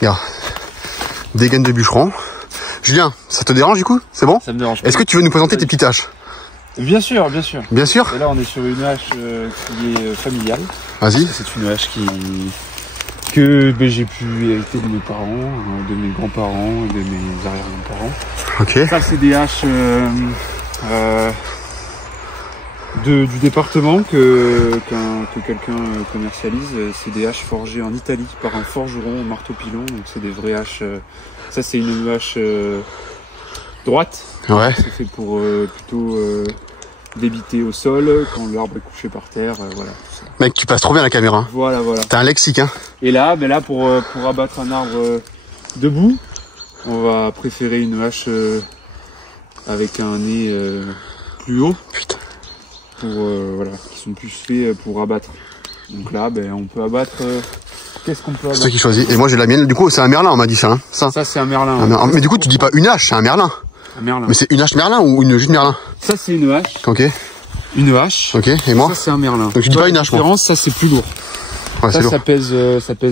Regarde. Des gaines de bûcheron. Julien, ça te dérange du coup? C'est bon? Ça me dérange pas. Est-ce que tu veux nous présenter tes petites haches? Bien sûr, bien sûr. Bien sûr. Et là, on est sur une hache qui est familiale. Vas-y. C'est une hache que j'ai pu hériter de mes parents, de mes grands-parents, de mes arrière-grands-parents. Ok. Ça, c'est des haches du département que quelqu'un commercialise. C'est des haches forgées en Italie par un forgeron au marteau-pilon. Donc, c'est des vraies haches. Ça, c'est une hache droite. Ouais. C'est fait pour plutôt débiter au sol quand l'arbre est couché par terre. Voilà. Mec, tu passes trop bien la caméra. Voilà, voilà. T'as un lexique, hein. Et là, pour abattre un arbre debout, on va préférer une hache avec un nez plus haut. Putain. Voilà, qui sont plus faits pour abattre. Donc là, on peut abattre. Qu'est-ce qu'on peut abattre? C'est toi qui choisis. Et moi j'ai la mienne. Du coup, c'est un merlin, on m'a dit ça. Hein. Ça, c'est un merlin. Mais du coup, tu dis pas une hache, c'est un merlin. Un merlin. Mais c'est une hache merlin ou une juste merlin? Ça, c'est une hache. Ok. Une hache. Ok. Et moi? Ça, c'est un merlin. Donc tu dis pas une hache, moi. Ça, c'est plus lourd. Ouais, c'est lourd. Ça pèse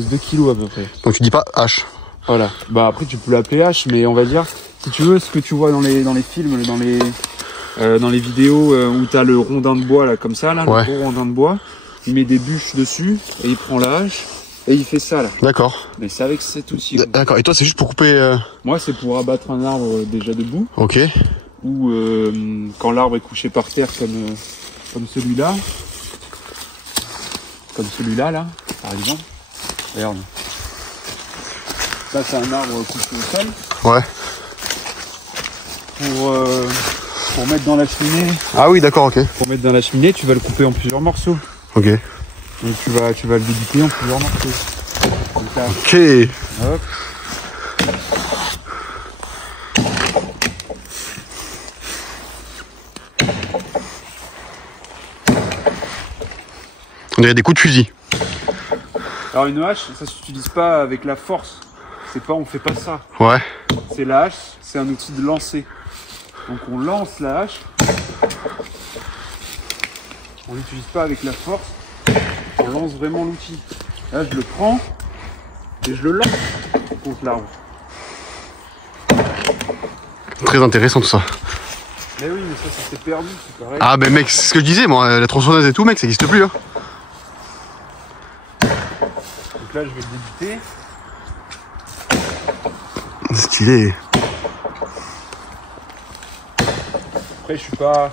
2 kilos à peu près. Donc tu dis pas hache. Voilà. Après, tu peux l'appeler hache, mais on va dire, si tu veux, ce que tu vois dans les films, dans les vidéos où t'as le rondin de bois là, comme ça, là, ouais. Le gros rondin de bois, il met des bûches dessus et il prend la hache et il fait ça là. D'accord. Mais c'est avec cet outil. D'accord. Et toi, c'est juste pour couper. Moi, c'est pour abattre un arbre déjà debout. Ok. Ou quand l'arbre est couché par terre comme celui-là. Comme celui-là, là, par exemple. Regarde. Ça, c'est un arbre couché au sol. Ouais. Pour mettre dans la cheminée. Ah oui, d'accord, ok. Pour mettre dans la cheminée, tu vas le couper en plusieurs morceaux. Ok. Donc tu vas le débiter en plusieurs morceaux. Donc là, ok. hop. On dirait des coups de fusil. Alors une hache, ça s'utilise pas avec la force. On fait pas ça. Ouais. C'est la hache, c'est un outil de lancer. Donc on lance la hache. On l'utilise pas avec la force. On lance vraiment l'outil. Là, je le prends et je le lance contre l'arbre. Très intéressant tout ça. Mais oui, mais ça s'est perdu, c'est pareil. Ah ben mec, c'est ce que je disais moi, la tronçonneuse et tout mec, ça n'existe plus hein. Donc là je vais le débiter. Stylé. Après je suis pas...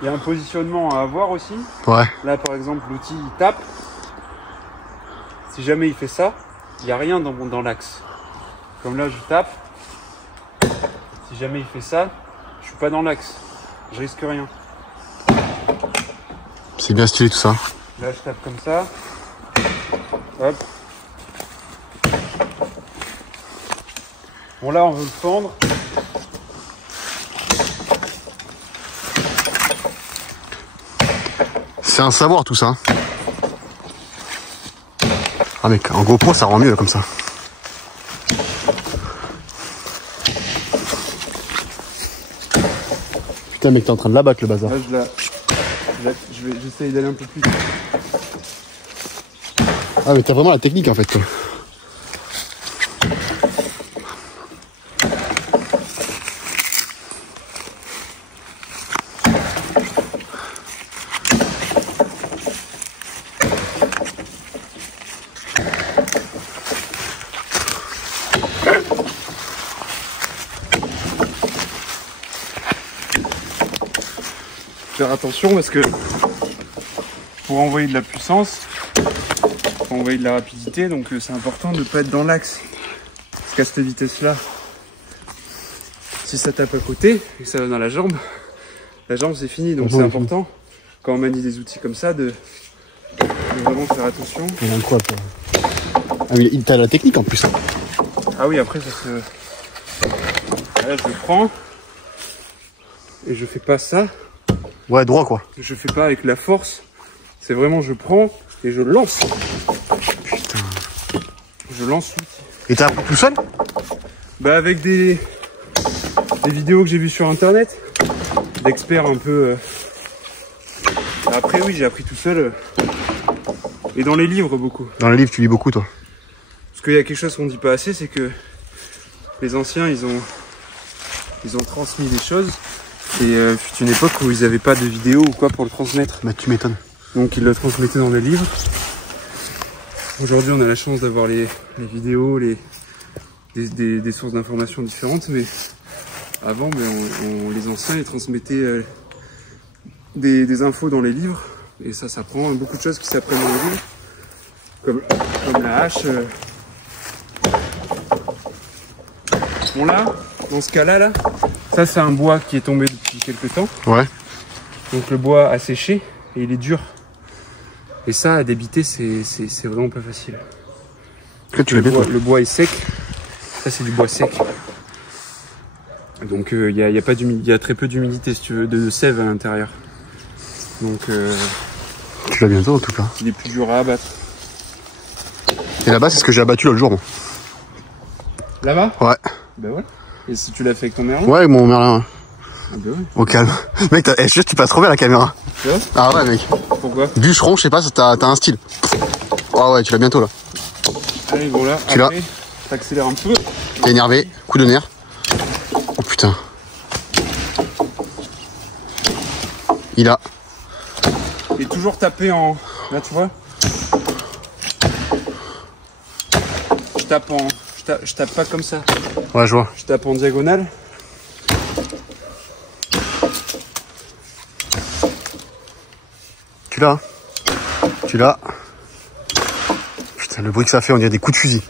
Il y a un positionnement à avoir aussi. Ouais. Là par exemple l'outil il tape. Si jamais il fait ça, il n'y a rien dans l'axe. Comme là je tape. Si jamais il fait ça, je suis pas dans l'axe. Je risque rien. C'est bien stylé tout ça. Là je tape comme ça. Hop. Bon là on veut le fendre. C'est un savoir tout ça. Ah mec, en GoPro ça rend mieux là, comme ça. Putain mec, t'es en train de l'abattre le bazar. Là j'essaye d'aller un peu plus. Ah mais t'as vraiment la technique en fait toi. Faire attention parce que pour envoyer de la puissance, pour envoyer de la rapidité, donc c'est important de ne pas être dans l'axe. Parce qu'à cette vitesse-là, si ça tape à côté et que ça va dans la jambe c'est fini. Donc c'est important quand on manie des outils comme ça de vraiment faire attention. Il quoi toi? Ah mais t'as la technique en plus. Ah oui, après ça se... Là je le prends et je fais pas ça. Ouais, droit quoi. Je fais pas avec la force. C'est vraiment je prends et je lance. Putain. Je lance l'outil. Et t'as appris tout seul? Bah avec des vidéos que j'ai vues sur internet, d'experts un peu. Après oui, j'ai appris tout seul Et dans les livres, beaucoup. Dans les livres, tu lis beaucoup, toi. Parce qu'il y a quelque chose qu'on dit pas assez, c'est que les anciens, ils ont transmis des choses. Et fut une époque où ils n'avaient pas de vidéo ou quoi pour le transmettre. Bah, tu m'étonnes. Donc ils le transmettaient dans les livres. Aujourd'hui, on a la chance d'avoir les vidéos, des sources d'informations différentes, mais avant, les anciens, ils transmettaient des infos dans les livres. Et ça prend beaucoup de choses qui s'apprennent dans les livres. Comme la hache. Bon là, dans ce cas-là, là, ça c'est un bois qui est tombé depuis quelques temps. Ouais. Donc le bois a séché et il est dur. Et ça, à débiter, c'est vraiment pas facile. Que tu l'as bien, toi. Le bois est sec. Ça c'est du bois sec. Donc il y a très peu d'humidité, si tu veux, de sève à l'intérieur. Donc tu l'as bientôt en tout cas. Il est plus dur à abattre. Et là-bas, c'est ce que j'ai abattu l'autre jour. Moi. Là-bas? Ouais. Ben ouais. Et si tu l'as fait avec ton merlin? Ouais, avec mon merlin. Ah ben ouais. Au calme. Mec, tu passes trop bien la caméra. Tu vois? Ah ouais, mec. Pourquoi? Bûcheron, je sais pas, t'as un style. Oh ouais, tu l'as bientôt là. Allez, bon là, tu l'as. T'accélères un peu. T'es énervé, coup de nerf. Oh putain. Il a. Et toujours taper en... Là, tu vois? Je tape pas comme ça. Ouais, je vois. Je tape en diagonale. Tu l'as. Tu l'as. Putain, le bruit que ça fait, on dirait des coups de fusil.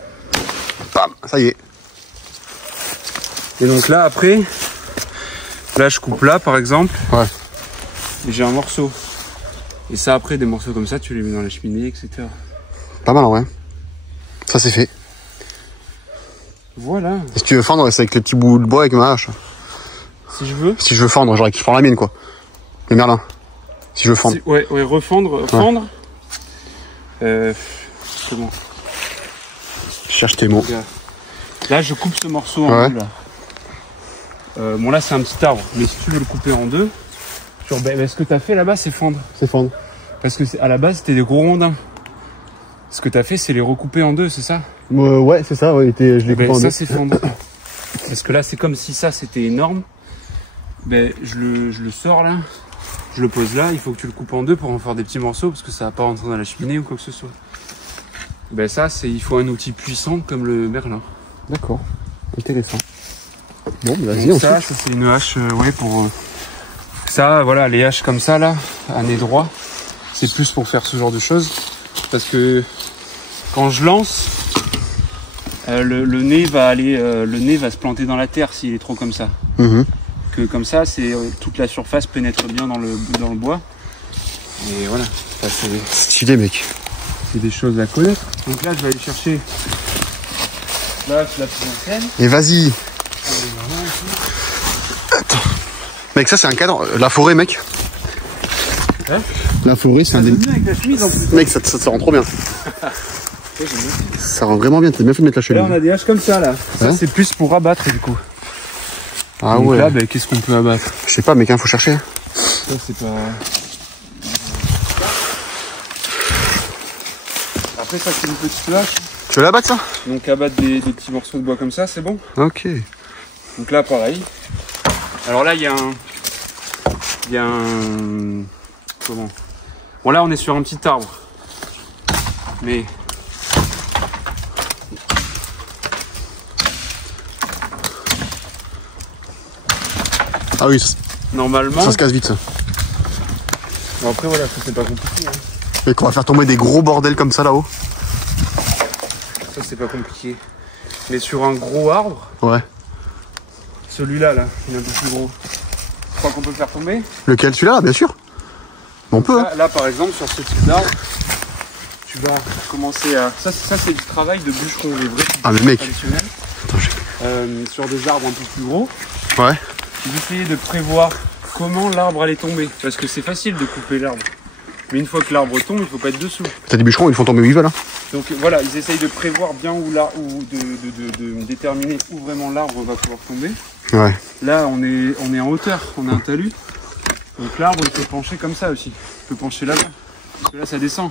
Bam, ça y est. Et donc là, après, là, je coupe là, par exemple. Ouais. Et j'ai un morceau. Et ça, après, des morceaux comme ça, tu les mets dans la cheminée, etc. Pas mal, ouais. Ça, c'est fait. Voilà. Et si tu veux fendre, c'est avec les petits bouts de bois avec ma hache. Si je veux. Si je veux fendre, genre, je prends la mienne, quoi. Le merlin. Si je veux fendre. Ouais, refendre. Fendre. Comment? Je cherche tes mots. Là, je coupe ce morceau en deux, là. Bon, là, c'est un petit arbre. Mais si tu veux le couper en deux, ce que tu as fait là-bas, c'est fendre. C'est fendre. Parce que à la base, c'était des gros rondins. Ce que tu as fait, c'est les recouper en deux, c'est ça? Ouais, c'est ça, ouais, je l'ai coupé en deux. Ça, c'est fendre. Parce que là, c'est comme si ça, c'était énorme. Je le sors là. Je le pose là, il faut que tu le coupes en deux pour en faire des petits morceaux parce que ça va pas rentrer dans la cheminée ou quoi que ce soit. Ça, il faut un outil puissant comme le merlin. D'accord, intéressant. Bon, vas-y, on ça c'est une hache, pour... Ça, voilà, les haches comme ça, là, à nez droit, c'est plus pour faire ce genre de choses. Parce que quand je lance, le nez va se planter dans la terre s'il est trop comme ça. Comme ça, toute la surface pénètre bien dans le bois. Et voilà. C'est stylé, mec. C'est des choses à connaître. Donc là, je vais aller chercher la plus ancienne. Et vas-y. Attends. Mec, ça c'est un cadre. La forêt, mec. Hein? La forêt, c'est un des... avec la chemise en plus. Mec, ça rend trop bien. Ça rend vraiment bien. T'as bien fait de mettre la chemise. Là, on a des haches comme ça, là. Ça, c'est plus pour abattre, du coup. Ah donc ouais. Là, qu'est-ce qu'on peut abattre? Je sais pas, mec, faut chercher. Ça, c'est pas... Après, ça, c'est une petite hache. Tu veux l'abattre, ça? Donc, abattre des petits morceaux de bois comme ça, c'est bon. Ok. Donc là, pareil. Alors là, il y a un... Comment? Bon, là, on est sur un petit arbre. Mais... Ah oui, normalement... Ça se casse vite, ça. Bon, après, voilà, ça, c'est pas compliqué. Hein. Et qu'on va faire tomber des gros bordels comme ça, là-haut. Ça, c'est pas compliqué. Mais sur un gros arbre... Ouais. Celui-là, là, il est un peu plus gros. Tu crois qu'on peut le faire tomber? Lequel? Celui-là, bien sûr. On peut. Là, par exemple, sur ce type d'arbre, tu vas commencer à... Ça c'est du travail de bûcheron, les vrais traditionnels. Attends, sur des arbres un peu plus gros. Ouais. D'essayer de prévoir comment l'arbre allait tomber. Parce que c'est facile de couper l'arbre. Mais une fois que l'arbre tombe, il faut pas être dessous. T'as des bûcherons, ils font tomber où ils veulent. Hein. Donc voilà, ils essayent de prévoir bien de déterminer où vraiment l'arbre va pouvoir tomber. Ouais. Là, on est en hauteur, on a un talus. Donc l'arbre, il peut pencher comme ça aussi. Il peut pencher là-bas. Parce que là, ça descend.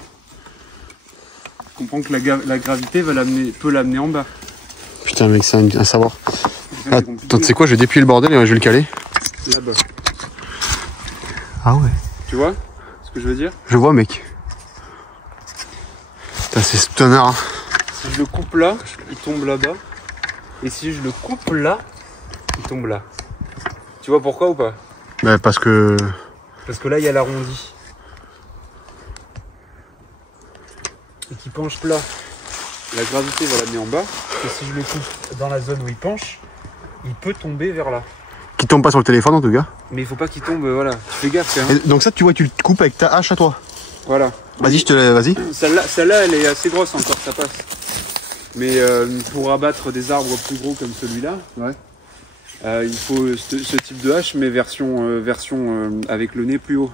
comprends que la gravité peut l'amener en bas. Putain mec, c'est un savoir. Ça, Attends, tu sais quoi, je vais déplier le bordel et je vais le caler. Là-bas. Ah ouais. Tu vois ce que je veux dire? Je vois mec. Putain, c'est stunner. Hein. Si je le coupe là, il tombe là-bas. Et si je le coupe là, il tombe là. Tu vois pourquoi ou pas? Bah parce que là, il y a l'arrondi. Et qui penche là. La gravité va l'amener en bas. Et si je le coupe dans la zone où il penche, il peut tomber vers là. qui tombe pas sur le téléphone en tout cas. Mais il faut pas qu'il tombe, voilà. Tu fais gaffe, hein. Et donc ça, tu vois, tu le coupes avec ta hache à toi. Voilà. Vas-y, vas-y. Celle-là, elle est assez grosse encore, ça passe. Mais pour abattre des arbres plus gros comme celui-là, Ouais. il faut ce type de hache, mais version avec le nez plus haut.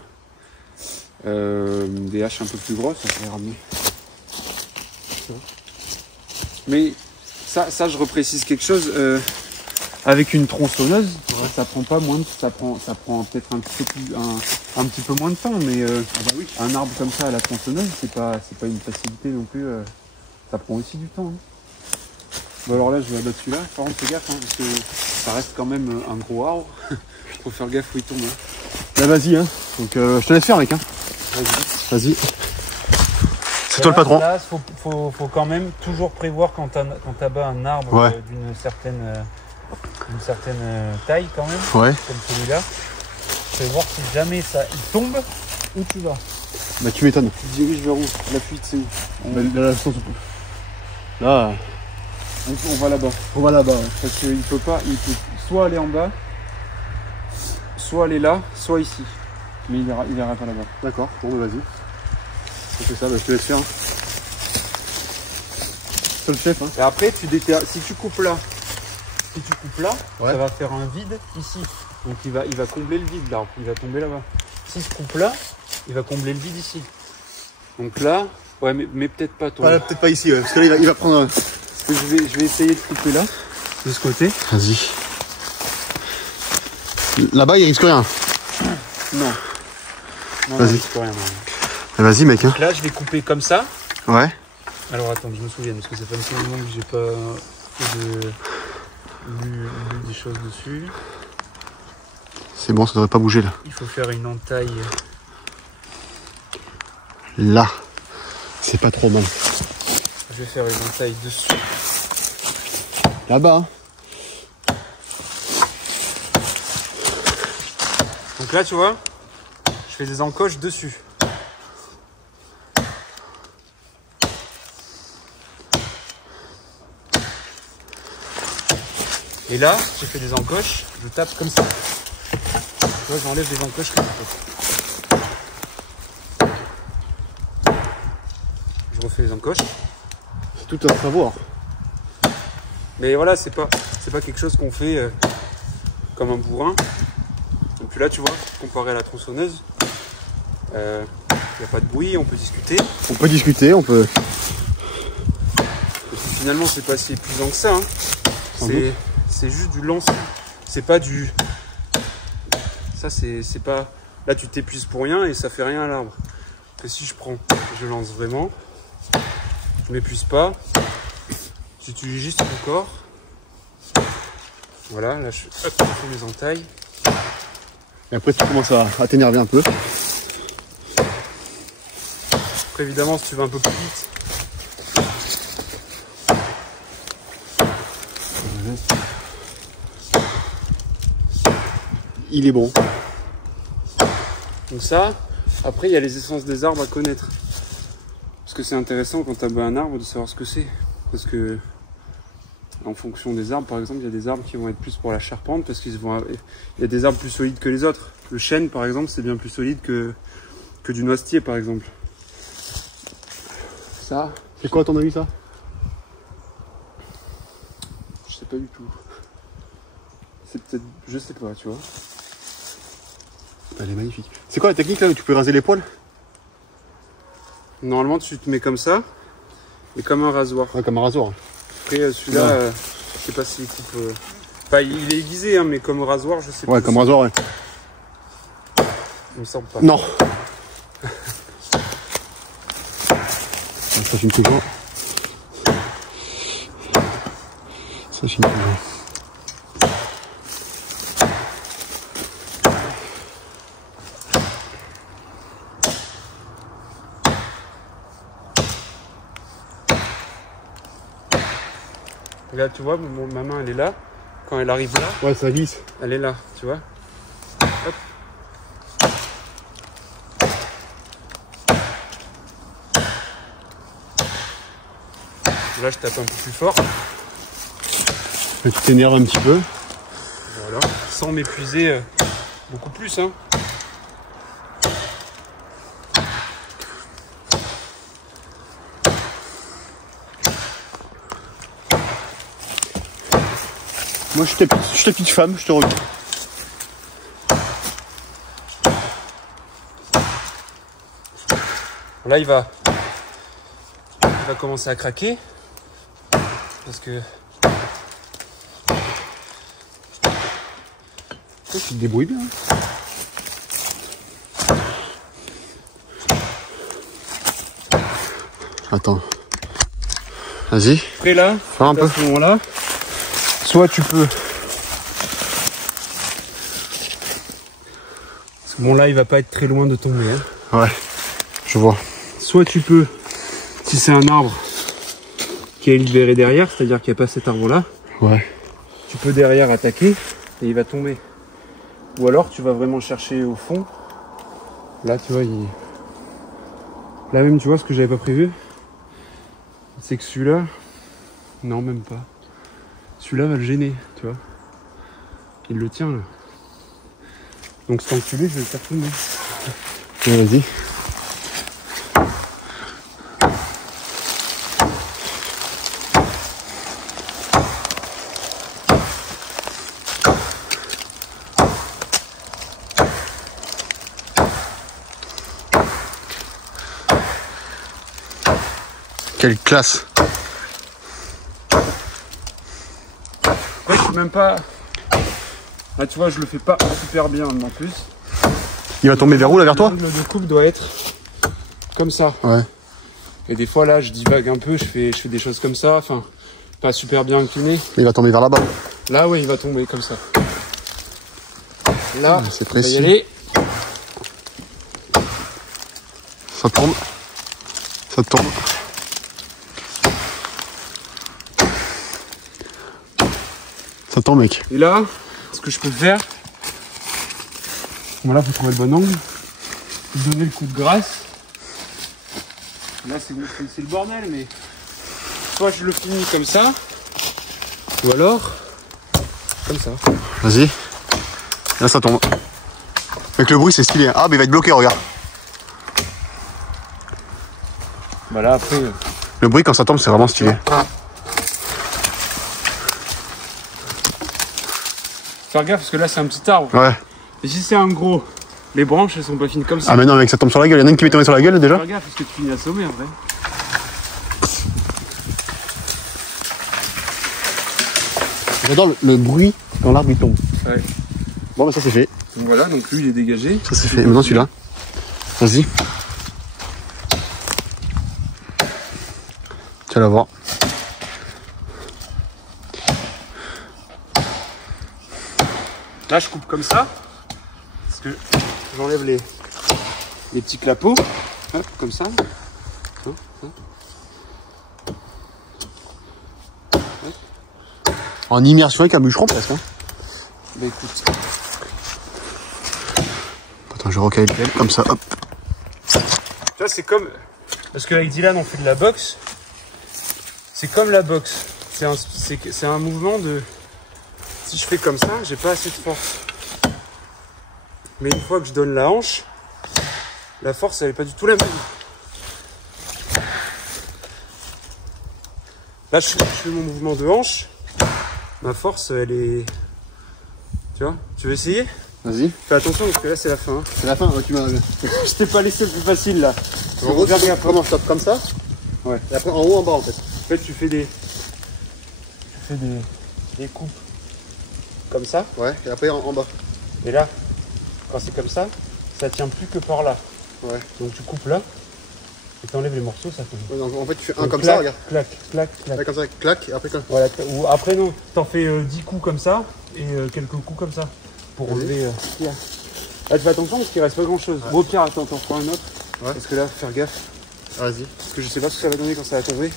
Des haches un peu plus grosses, on va les ramener. Mais ça, je reprécise quelque chose. Avec une tronçonneuse, ça prend pas moins de, ça prend peut-être un petit peu moins de temps, mais oui. un arbre comme ça à la tronçonneuse, c'est pas une facilité non plus. Ça prend aussi du temps. Hein. Bon alors là, je vais abattre celui-là. Par contre, fais gaffe, hein, parce que ça reste quand même un gros arbre. Faut faire gaffe où il tombe. Hein. Là, vas-y, hein. Donc je te laisse faire, mec. Hein. Vas-y. C'est toi le patron. Là, faut quand même toujours prévoir quand t'abats un arbre Ouais. d'une certaine taille quand même, Ouais. comme celui-là. Prévoir si jamais il tombe, où tu vas. Bah tu m'étonnes. Tu te diriges vers où? La fuite, c'est où? Là, On va là-bas. on va là-bas. Ouais. Parce qu'il peut soit aller en bas, soit aller là, soit ici. Mais il ira pas là-bas. D'accord. Bon, bah, vas-y. On fait ça, bah, je te laisse faire. C'est le chef, hein. Et après, si tu coupes là, Ouais. ça va faire un vide ici. Donc il va combler le vide là, il va tomber là-bas. Si je coupe là, il va combler le vide ici. Donc là, ouais, mais peut-être pas toi. Peut-être pas ici, ouais, parce que là, il va prendre. Parce que je vais essayer de couper là, de ce côté. Vas-y. Là-bas, il risque rien. Non. Non, Vas-y. c'est rien. Non. Vas-y, mec. Hein. Donc là, je vais couper comme ça. Ouais. Alors attends, que je me souvienne, parce que ça fait un petit moment que j'ai pas lu des choses dessus. C'est bon, ça devrait pas bouger là. Il faut faire une entaille. Là. C'est pas trop mal. Je vais faire une entaille dessus. Là-bas. Hein. Donc là, tu vois, je fais des encoches dessus. Et là, j'ai fait des encoches, je tape comme ça. Tu vois, j'enlève des encoches comme ça. Je refais les encoches. C'est tout un savoir. Mais voilà, c'est pas quelque chose qu'on fait comme un bourrin. Et puis là, tu vois, comparé à la tronçonneuse, il n'y a pas de bruit, on peut discuter. On peut discuter, on peut. Et puis finalement, c'est pas si épuisant que ça. Hein. C'est juste du lance. C'est pas du. Ça, c'est pas. Là, tu t'épuises pour rien et ça fait rien à l'arbre. Que si je lance vraiment, je m'épuise pas. J'utilise juste mon corps. Voilà, là, je fais mes entailles. Et après, tu commences à t'énerver un peu. Après, évidemment, si tu vas un peu plus vite. Il est bon. Donc ça, après, il y a les essences des arbres à connaître. Parce que c'est intéressant quand tu abats un arbre de savoir ce que c'est. Parce que, en fonction des arbres, par exemple, il y a des arbres qui vont être plus pour la charpente, parce il y a des arbres plus solides que les autres. Le chêne, par exemple, c'est bien plus solide que du noisetier, par exemple. Ça, C'est quoi à ton avis ça? je sais pas du tout. C'est peut-être, je sais pas, tu vois. Elle est magnifique. C'est quoi la technique là où tu peux raser les poils? Normalement, tu te mets comme ça, et comme un rasoir. Ouais, comme un rasoir. Après, celui-là, je sais pas s'il coupe. Enfin, il est aiguisé, hein, mais comme rasoir, je sais pas. Ouais, comme rasoir, ouais. Il me semble pas. Non. Ça filme toujours. Ça filme toujours. Là, tu vois, ma main, elle est là. Quand elle arrive là, Ouais, ça glisse. elle est là, tu vois. Hop. Là, je tape un peu plus fort. Et tu t'énerves un petit peu. Voilà. Sans m'épuiser beaucoup plus, hein. Moi, je t'ai petite femme, je te regarde. Là, il va commencer à craquer. Parce que... Tu te débrouilles bien. Attends. Vas-y. Après là, Faire un peu. à ce moment-là, soit tu peux... Parce que bon là, il va pas être très loin de tomber. Hein. Ouais, je vois. Soit tu peux, si c'est un arbre qui est libéré derrière, c'est-à-dire qu'il n'y a pas cet arbre-là, Ouais. tu peux derrière attaquer et il va tomber. Ou alors tu vas vraiment chercher au fond. Là, tu vois, là même, tu vois ce que j'avais pas prévu, c'est que celui-là, non même pas. Celui-là va le gêner, tu vois. Il le tient là. Donc cet enculé, je vais le faire tomber. Ouais, vas-y. Quelle classe. Ouais, je suis même pas... Là, tu vois, je le fais pas super bien en plus. Il va tomber vers où là, vers toi? L'angle de coupe doit être comme ça. Ouais. Et des fois, là, je divague un peu, je fais des choses comme ça, enfin, pas super bien incliné. Il va tomber vers là-bas. Là, oui, il va tomber comme ça. Là, C'est on va y précis. aller. Ça tourne. Ça tourne. Ça tourne, mec. Et là, ce que je peux faire, bon, là, faut trouver le bon angle, donner le coup de grâce. Là, c'est le bordel, mais soit je le finis comme ça, ou alors comme ça. Vas-y. Là, ça tombe. Avec le bruit, c'est stylé. Ah, mais il va être bloqué, regarde. Bah là, après... Le bruit, quand ça tombe, c'est vraiment stylé. Faire gaffe, parce que là, c'est un petit arbre. Ouais. Et si c'est un gros, les branches, elles sont pas fines comme ça. Ah, mais non, mec, ça tombe sur la gueule. Il y en a une qui m'est tombée sur la gueule déjà. Faire gaffe, parce que tu finis assommé en vrai. J'adore le bruit quand l'arbre il tombe. Ouais. Bon, bah, ça c'est fait. Donc voilà, donc lui, il est dégagé. Ça c'est fait. Et maintenant celui-là. Vas-y. Tu vas la voir. Là, je coupe comme ça. Parce que j'enlève les petits clapeaux. Hop, comme ça. En immersion avec un bûcheron presque. Hein. Bah écoute. Attends, je recaille le pelle comme ça, hop. Tu vois, c'est comme... Parce qu'avec Dylan, on fait de la boxe. C'est comme la boxe. C'est un mouvement de... Si je fais comme ça, j'ai pas assez de force. Mais une fois que je donne la hanche, la force, elle est pas du tout la même. Là, je fais mon mouvement de hanche. Ma force, elle est... Tu vois? Tu veux essayer? Vas-y. Fais attention, parce que là, c'est la fin. Hein. C'est la fin, ouais, tu m'as... Je t'ai pas laissé le plus facile, là. Regarde comment je tape comme ça. Ouais. Et après en haut, en bas en fait. En fait, tu fais des coupes comme ça. Ouais, et après en bas. Et là, quand c'est comme ça, ça tient plus que par là. Ouais. Donc tu coupes là, et t'enlèves les morceaux, ça fait. Ouais, donc, en fait, tu fais un donc, comme clac, ça, regarde. Clac, clac, clac. Ouais, comme ça, clac, et après clac. Voilà, ou après non, t'en fais 10 coups comme ça et quelques coups comme ça pour enlever. Là, tu fais attention parce qu'il reste pas grand chose. Ouais. Bon, au pire, attends, t'en prends un autre. Ouais. Parce que là, faut faire gaffe. Vas-y. Parce que je sais pas ce que ça va donner quand ça va tomber.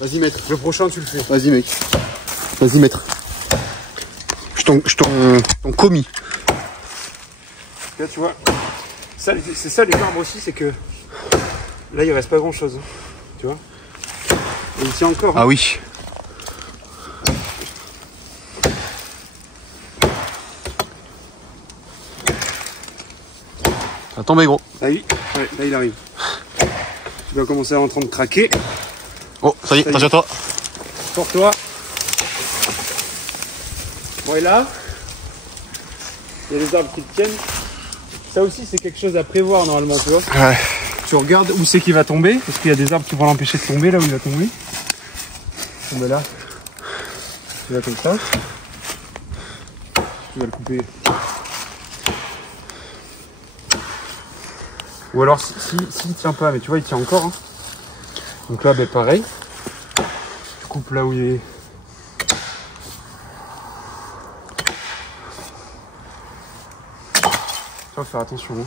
Vas-y, maître. Le prochain, tu le fais. Vas-y, mec. Vas-y, maître. Je t'en commis. Là, tu vois, c'est ça les arbres aussi, c'est que là, il reste pas grand chose. Tu vois. Et il tient encore. Ah oui. Ça tombe, gros. Ah oui, ouais, là, il arrive. Tu dois commencer à en train de craquer. Oh, ça y est, attention à toi. Pour toi. Bon, et là, il y a les arbres qui te tiennent. Ça aussi, c'est quelque chose à prévoir normalement, tu vois. Ouais. Tu regardes où c'est qu'il va tomber, parce qu'il y a des arbres qui vont l'empêcher de tomber là où il va tomber. Bon, ben là, tu vas comme ça. Tu vas le couper. Ou alors, s'il tient pas, mais tu vois, il tient encore. Hein. Donc là, ben pareil. Tu coupes là où il est. Tu vas faire attention. Hein.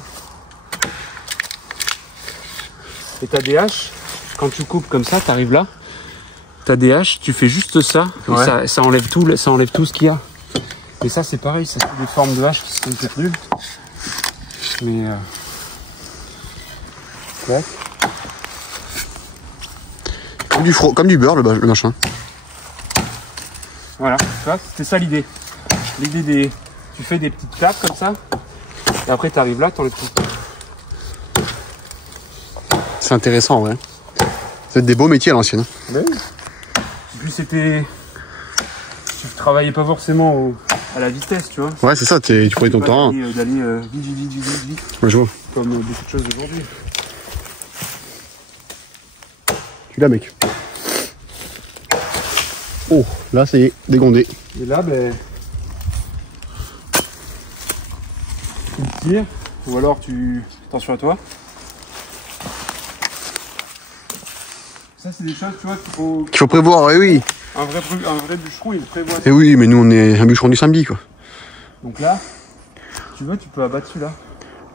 Et t'as des haches, quand tu coupes comme ça, t'arrives là. T'as des haches, tu fais juste ça, ouais. Et ça enlève tout ce qu'il y a. Et ça, c'est pareil, ça c'est des formes de haches qui sont perdues. Mais clac. Comme du beurre, le machin. Voilà, tu vois, c'était ça l'idée. L'idée tu fais des petites tapes comme ça, et après tu arrives là, t'enlèves tout. C'est intéressant, ouais. C'est des beaux métiers à l'ancienne. Oui. Et puis tu travaillais pas forcément à la vitesse, tu vois. Ouais, c'est ça, tu prenais ton temps. D'aller vite. Ouais, je vois. Comme beaucoup de choses aujourd'hui. Tu l'as, mec. Oh, là, ça y est, dégondé. Et là, ben... tu tires, ou alors tu... Attention à toi. Ça, c'est des choses, tu vois, qu'il faut prévoir, oui. Un vrai bûcheron, il prévoit. Et oui, mais nous, on est un bûcheron du samedi, quoi. Donc là, tu vois, tu peux abattre celui-là.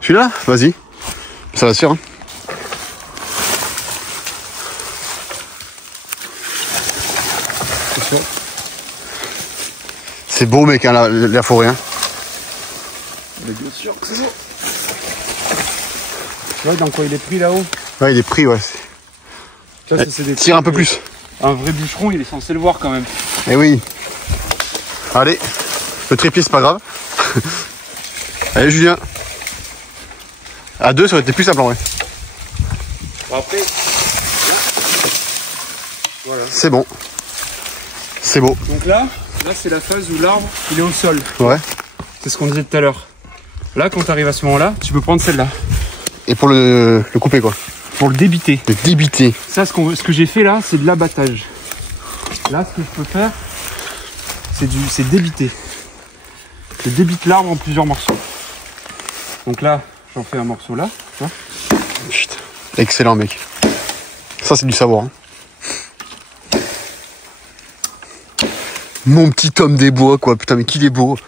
Celui-là? Vas-y. Ça va se faire, hein. C'est beau, mec, hein, la forêt. Hein. Mais bien sûr que c'est beau. Tu vois dans quoi il est pris là-haut? Ouais, il est pris, ouais. Tire un peu plus. Un vrai bûcheron, il est censé le voir quand même. Eh oui. Allez, le trépied, c'est pas grave. Allez, Julien. À deux, ça aurait été plus simple en vrai. Bon, après, là. Voilà. C'est bon. C'est beau. Donc là c'est la phase où l'arbre il est au sol. Ouais. C'est ce qu'on disait tout à l'heure. Là, quand tu arrives à ce moment-là, tu peux prendre celle-là. Et pour le couper quoi? Pour le débiter. Le débiter. Ça, ce que j'ai fait là, c'est de l'abattage. Là, ce que je peux faire, c'est débiter. Je débite l'arbre en plusieurs morceaux. Donc là, j'en fais un morceau là. Tu vois. Putain. Excellent, mec. Ça, c'est du savoir. Hein. Mon petit homme des bois, quoi. Putain, mais qu'il est beau.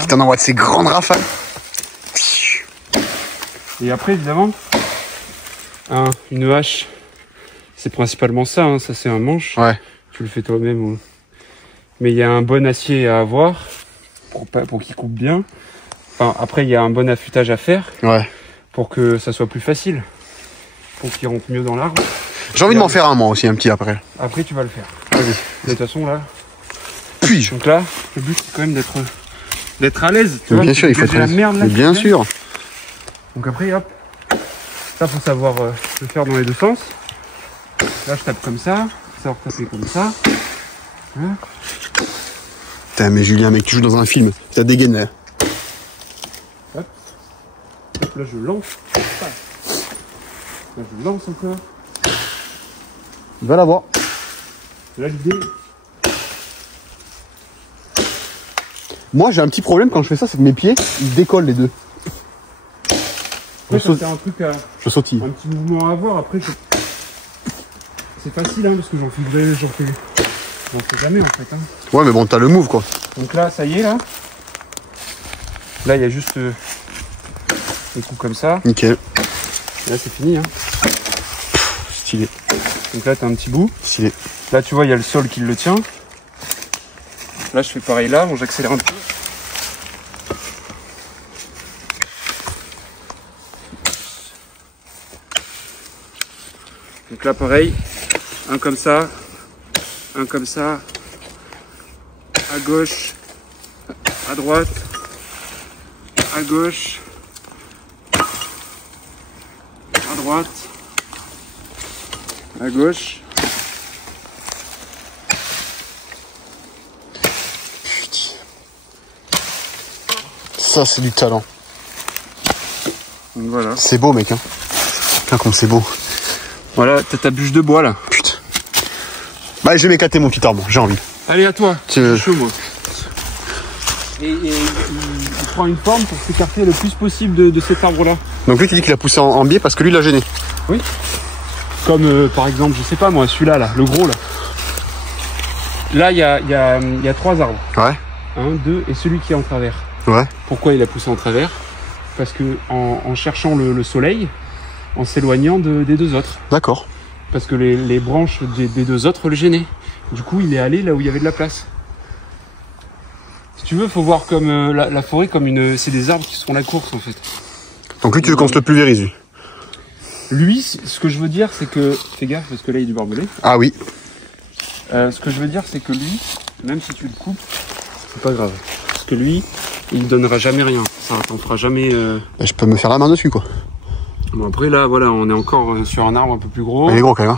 Putain, envoie de ces grandes rafales. Et après, évidemment, une hache, c'est principalement ça. Hein. Ça, c'est un manche. Ouais. Tu le fais toi-même. Mais il y a un bon acier à avoir pour qu'il coupe bien. Enfin, après, il y a un bon affûtage à faire. Ouais. Pour que ça soit plus facile. Pour qu'il rentre mieux dans l'arbre. J'ai envie de m'en faire un, moi aussi, un petit après. Après, tu vas le faire. Vas-y. De toute façon, là. Puis-je. Donc là, le but, c'est quand même d'être à l'aise. Bien sûr, il faut être à l'aise. Mais bien sûr. Donc après, hop. Ça, faut savoir le faire dans les deux sens. Là, je tape comme ça. Savoir taper comme ça. Hein. Putain, mais Julien, mec, tu joues dans un film. T'as dégaine là. Hop. Hop, là, je lance. Là, je lance encore. Il va l'avoir. Là, l'idée. Moi, j'ai un petit problème quand je fais ça, c'est que mes pieds, ils décollent les deux. Après, ça, c'est un truc à... Je sautille. Un petit mouvement à avoir. Après, c'est facile, hein, parce que j'en fais jamais, en fait. Hein. Ouais, mais bon, t'as le move, quoi. Donc là, ça y est, là. Là, il y a juste des coups comme ça. Nickel. Et là, c'est fini. Hein. Stylé. Donc là, t'as un petit bout. Stylé. Là, tu vois, il y a le sol qui le tient. Là, je fais pareil là. Bon, j'accélère un peu. Donc là, pareil. Un comme ça. Un comme ça. À gauche. À droite. À gauche. À droite. À gauche. Putain. Ça, c'est du talent. Donc voilà. C'est beau, mec. Hein. Putain, comme c'est beau. Voilà, t'as ta bûche de bois là. Putain. Bah, je vais m'éclater mon petit arbre, j'ai envie. Allez, à toi. Je suis chaud, moi. Et il prend une forme pour s'écarter le plus possible de cet arbre-là. Donc lui, tu dis qu'il a poussé en biais parce que lui, il l'a gêné. Oui. Comme par exemple, je sais pas moi, celui-là, là, le gros là. Là, il y a 3 arbres. Ouais. 1, 2 et celui qui est en travers. Ouais. Pourquoi il a poussé en travers? Parce que en cherchant le soleil, en s'éloignant des 2 autres. D'accord. Parce que les branches des 2 autres le gênaient. Du coup, il est allé là où il y avait de la place. Si tu veux, faut voir comme la forêt comme c'est des arbres qui se font la course en fait. Donc lui, tu veux qu'on se le pulvérise, lui. Lui, ce que je veux dire, c'est que... Fais gaffe, parce que là, il y a du barbelé. Ah oui. Ce que je veux dire, c'est que lui, même si tu le coupes, c'est pas grave. Parce que lui, il donnera jamais rien. Ça t'en fera jamais... Bah, je peux me faire la main dessus, quoi. Bon, après, là, voilà, on est encore sur un arbre un peu plus gros. Il est gros, quand même.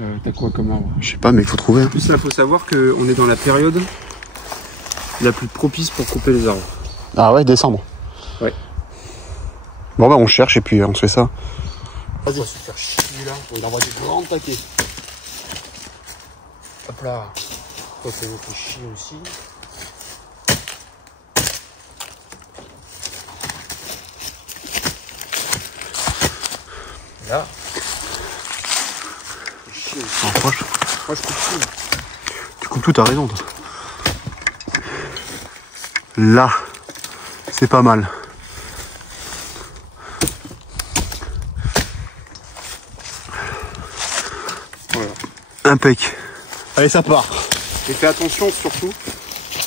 Hein. T'as quoi comme arbre? Je sais pas, mais il faut trouver. Hein. En plus, là, faut savoir qu'on est dans la période la plus propice pour couper les arbres. Ah ouais, décembre. Ouais. Bon, bah, on cherche et puis on se fait ça. Vas-y, on va se faire chier là. On envoie des grands paquets. Hop là. Toi, tu nous fais chier aussi. Là. Chier aussi. Approche. Moi, je coupe tout. Tu coupes tout, t'as raison, toi. Là, c'est pas mal. Voilà. Impec. Allez, ça part. Et fais attention surtout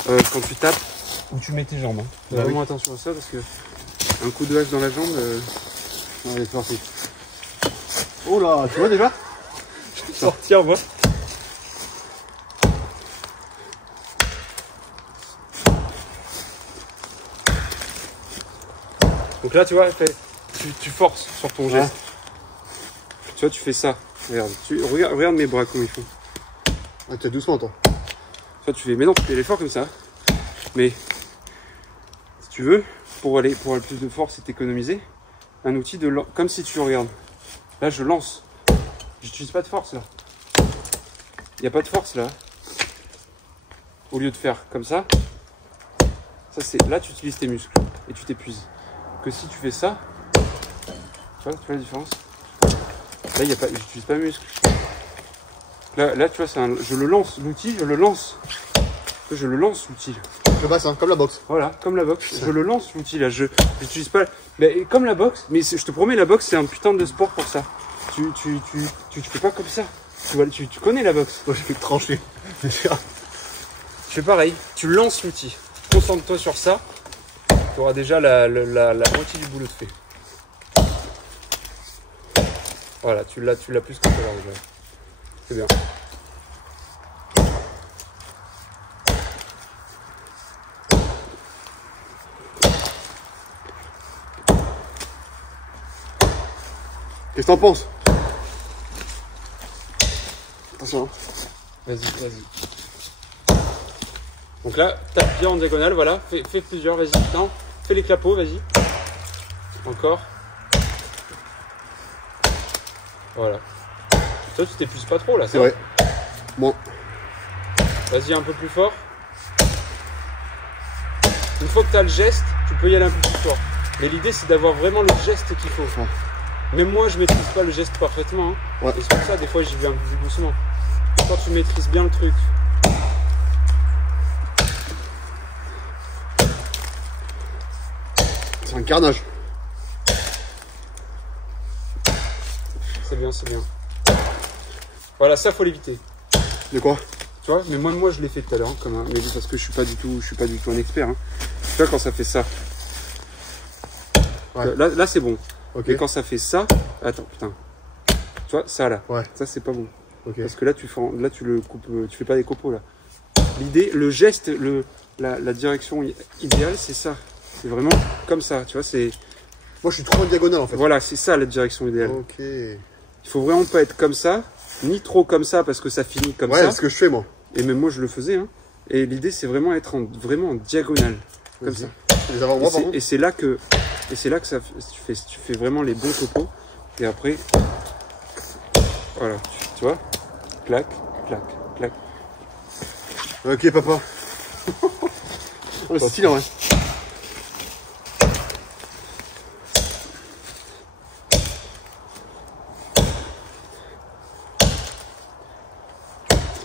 quand tu tapes où tu mets tes jambes. Hein. Fais vraiment attention à ça parce que un coup de hache dans la jambe. Allez, c'est parti. Oh là, tu vois déjà? Je vais sortir, moi. Donc là, tu vois, tu forces sur ton geste. Tu vois, tu fais ça. Regarde, regarde mes bras comme ils font. Ah, t'es doucement, toi. Toi, tu fais, mais non, tu fais l'effort comme ça. Mais si tu veux, pour aller plus de force et t'économiser, un outil comme si tu regardes. Là, je lance. J'utilise pas de force là. Il n'y a pas de force là. Au lieu de faire comme ça, là tu utilises tes muscles et tu t'épuises. Que si tu fais ça, tu vois la différence? Là, j'utilise pas mes muscles. Là, tu vois, je le lance, l'outil, je le lance. Je le lance l'outil. Le bassin, comme la boxe. Voilà, comme la boxe. Je le lance l'outil là. Je n'utilise pas. Mais comme la boxe, mais je te promets, la boxe c'est un putain de sport pour ça. Tu fais pas comme ça. Tu connais la boxe. Moi, j'ai fait trancher. Tu fais pareil. Tu lances l'outil. Concentre-toi sur ça. Tu auras déjà la moitié du boulot de fait. Voilà, tu l'as plus que tout à l'heure déjà. C'est bien. Qu'est-ce que t'en penses? Attention. Vas-y. Donc là, tape bien en diagonale, voilà. Fais plusieurs, vas-y. Non, fais les clapots, vas-y. Encore. Voilà. Toi, tu t'épuises pas trop là, c'est vrai. Bon. Vas-y, un peu plus fort. Une fois que tu as le geste, tu peux y aller un peu plus fort. Mais l'idée, c'est d'avoir vraiment le geste qu'il faut. Ouais. Même moi, je maîtrise pas le geste parfaitement. Hein. Ouais. Et c'est pour ça, des fois, j'y vais un peu plus doucement. Quand tu maîtrises bien le truc. C'est un carnage. C'est bien, c'est bien. Voilà, ça, faut l'éviter. De quoi? Tu vois, mais moi je l'ai fait tout à l'heure, comme un... mais parce que je suis pas du tout un expert. Hein. Tu vois, quand ça fait ça. Ouais. Là c'est bon. Ok. Mais quand ça fait ça, attends, putain. Tu vois, ça là. Ouais. Ça c'est pas bon. Ok. Parce que là tu le coupes, tu fais pas des copeaux là. L'idée, le geste, la direction idéale, c'est ça. C'est vraiment comme ça. Tu vois, c'est. Moi, je suis trop en diagonale en fait. Voilà, c'est ça la direction idéale. Ok. Il faut vraiment pas être comme ça, ni trop comme ça parce que ça finit comme ça. Ouais, c'est ce que je fais moi. Et même moi je le faisais. Hein. Et l'idée c'est vraiment être vraiment en diagonale, comme ça. Les avant-bras, par contre. Et c'est là que ça, tu fais vraiment les bons topos. Et après, voilà, tu vois, clac, clac, clac. Ok, papa. Oh, c'est stylé, ouais.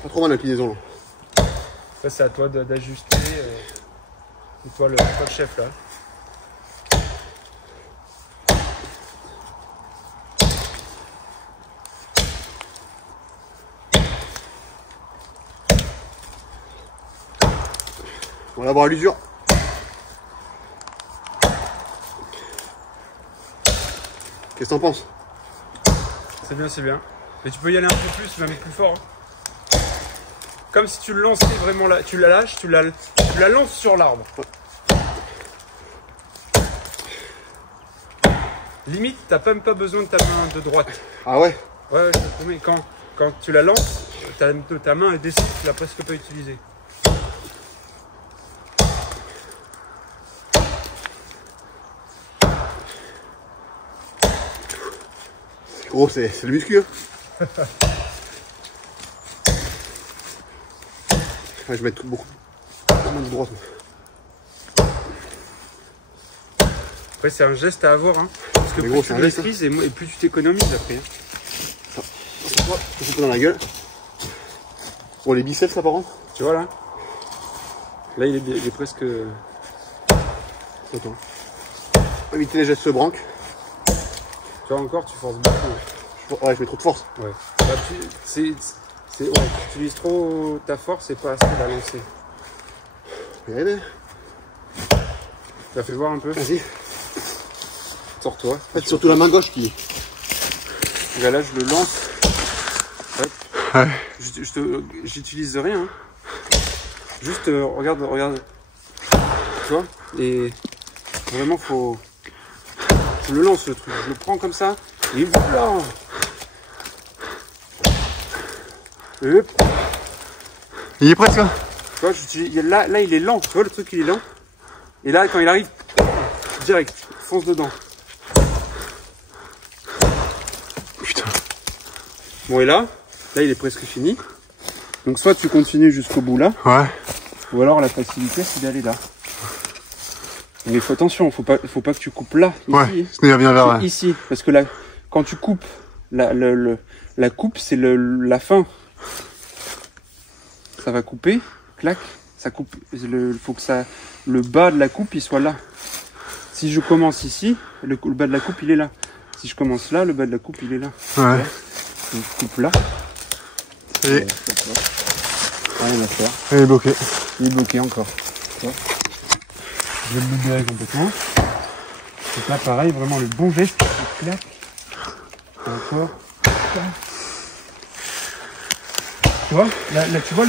Pas trop mal l'inclinaison là. Ça c'est à toi d'ajuster. C'est toi le chef là. On va avoir l'usure. Qu'est-ce que t'en penses? C'est bien, c'est bien. Mais tu peux y aller un peu plus, même plus fort. Hein. Comme si tu le lançais vraiment là. Tu la lâches, tu la lances sur l'arbre. Limite, t'as même pas besoin de ta main de droite. Ah ouais? Ouais, je te promets. Quand tu la lances, ta main est descend, tu l'as presque pas utilisée. Gros, c'est le muscu. Hein. Ouais, je vais mettre beaucoup de droite. Après, c'est un geste à avoir. Hein. Parce que mais plus gros, tu c'est le un geste, maîtrises et plus tu t'économises après. Hein. Je suis pas dans la gueule. Bon, les biceps, là, par contre. Tu vois là? Là, il est presque. Attends. Éviter les gestes se branquent. Tu vois, encore, tu forces beaucoup. Ouais, je mets trop de force. Ouais. Bah, tu utilises trop ta force et pas assez la lancer. Regardez. Tu as fait voir un peu? Vas-y. Sors-toi. En fait, c'est surtout la main gauche qui. Là, je le lance. Hop. Ouais. J'utilise rien. Hein. Juste, regarde. Tu vois? Et vraiment, je le lance le truc. Je le prends comme ça. Et voilà. Et hop. Il est presque là. Tu vois, là, il est lent. Tu vois, le truc, il est lent. Et là, quand il arrive, direct, fonce dedans. Putain. Bon, et là, il est presque fini. Donc, soit tu continues jusqu'au bout là, Ouais. ou alors la facilité, c'est d'aller là. Mais attention, faut pas que tu coupes là, ici. Ouais, c'est bien vers. Ici, parce que là, quand tu coupes, la coupe, c'est la fin. Ça va couper, clac, ça coupe. Faut que le bas de la coupe, il soit là. Si je commence ici, le bas de la coupe, il est là. Si je commence là, le bas de la coupe, il est là. Ouais. Donc, je coupe là. Et Rien à faire. il est bloqué. Il est bloqué encore. Je vais le libérer complètement. Donc là, pareil, vraiment le bon geste. Clac. Encore. Clac. Tu vois, là, tu vois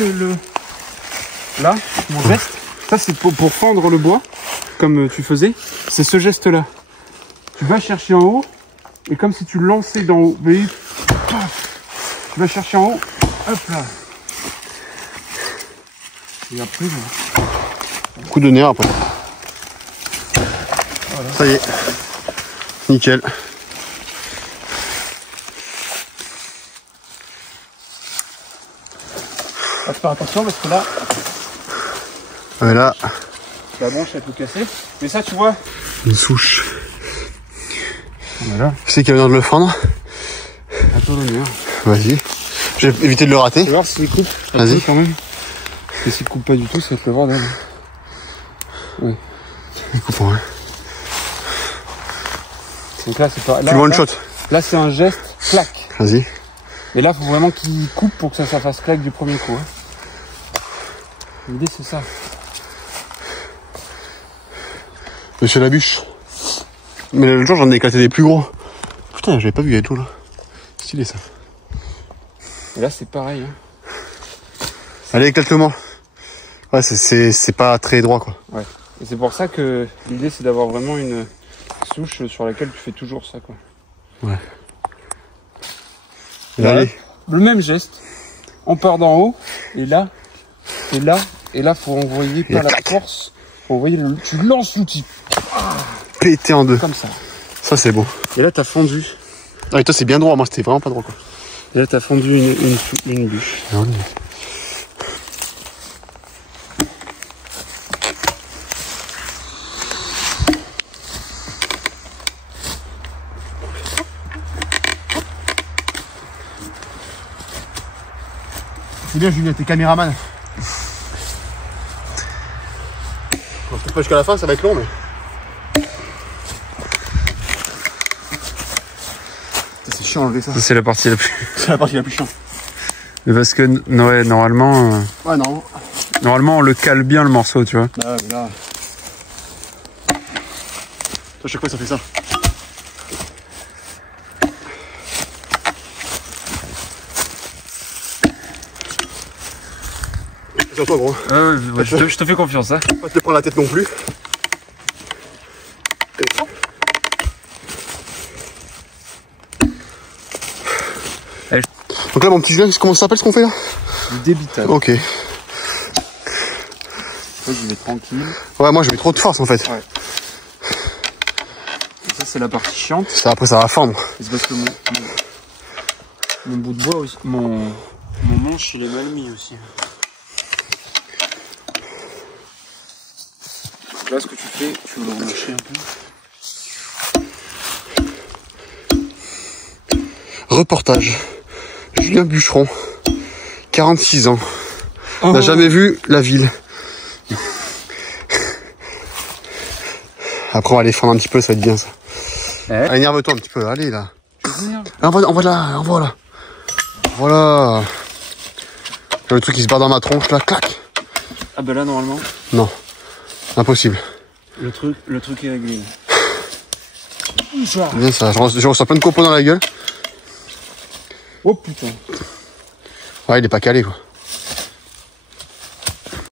là, mon geste. Ça, c'est pour fendre le bois, comme tu faisais. C'est ce geste-là. Tu vas chercher en haut, et comme si tu lançais d'en haut. Mais, paf, tu vas chercher en haut. Hop là. Et après, voilà. Coup de nerf après. Voilà. Ça y est. Nickel. Faut faire attention parce que là, Voilà. La branche elle peut casser. Mais ça tu vois. Une souche. Voilà. C'est qui a besoin de le fendre. À toi l'honneur. Vas-y. Je vais éviter de le rater. Tu vas voir s'il coupe. Vas-y. Quand même. Et s'il coupe pas du tout, ça va être le bordel. Ouais. Il coupe, ouais. Donc là c'est pas. Tu one shot. Là c'est un geste clac. Vas-y. Et là faut vraiment qu'il coupe pour que ça fasse clac du premier coup. Hein. L'idée c'est ça. Monsieur Labuche. Mais l'autre jour j'en ai éclaté des plus gros. Putain, j'avais pas vu, il y a tout là. Stylé ça. Et là c'est pareil. Hein. Allez, éclate-le-moi. Ouais, c'est pas très droit quoi. Ouais. Et c'est pour ça que l'idée c'est d'avoir vraiment une souche sur laquelle tu fais toujours ça quoi. Ouais. Là, Allez. le même geste. On part d'en haut et là, faut envoyer par la force. Faut envoyer tu lances l'outil. Pété en deux. Comme ça. Ça c'est beau. Et là t'as fondu. Ah et toi c'est bien droit, moi c'était vraiment pas droit quoi. Et là t'as fondu une bûche. C'est bien Julien, t'es caméraman. On va peut-être pas jusqu'à la fin, ça va être long mais. C'est chiant enlever ça. C'est la partie la plus. C'est la partie la plus chiante. Parce que ouais, normalement. Ouais non. Normalement on le cale bien le morceau, tu vois. Bah ouais, mais là. À chaque fois ça fait ça. Sur toi gros. Ouais, je te fais confiance, hein. Pas te prendre la tête non plus. Donc là mon petit Julien, comment ça s'appelle ce qu'on fait là? Du débitage. Ok. Moi je vais tranquille. Ouais moi je mets trop de force en fait. Ouais. Et ça c'est la partie chiante. Ça, après ça va fendre. C'est parce que mon bout de bois aussi. Mon manche il est mal mis aussi. Là ce que tu fais, tu veux le relâcher un peu. Reportage. Julien Bûcheron, 46 ans. N'a jamais vu la ville. Après on va aller fendre un petit peu, ça va être bien ça. Allez, énerve-toi un petit peu, allez là. Envoie là, envoie là. Voilà. Le truc qui se barre dans ma tronche là, clac. Ah bah là normalement. Non, impossible. Le truc est réglé. Bien ça, je reçois plein de copeaux dans la gueule. Oh putain. Ouais, il est pas calé quoi.